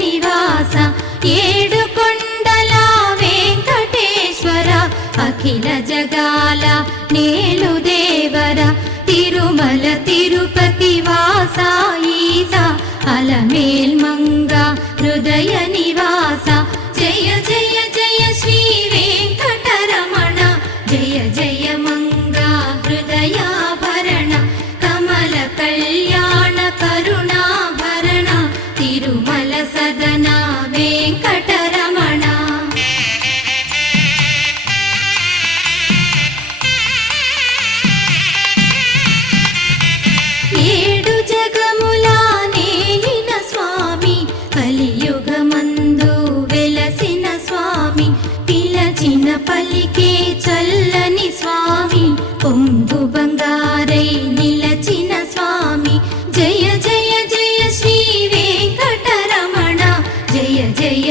నివాస ఏడుకొండల వెంకటేశ్వర అఖిల జగాల నేలు దేవర తిరుమల తిరుపతి వాస ఈస అలమేల్ మంగ హృదయ నివాస జయ జయ జయ శ్రీ వెంకటరమణ జయ జయ మంగ హృదయాభరణ కమల కళ్యాణ కరుణాభరణ తిరుమల సదన వెంకటరమణ ఏడు జగముల నేలిన స్వామి కలియుగమందు వెలసిన స్వామి పిలచిన పలికే చల్లని స్వామి పొంగు బంగారై నిలచిన స్వామి జయ జయ జయ శ్రీ వెంకటరమణ జయ జయ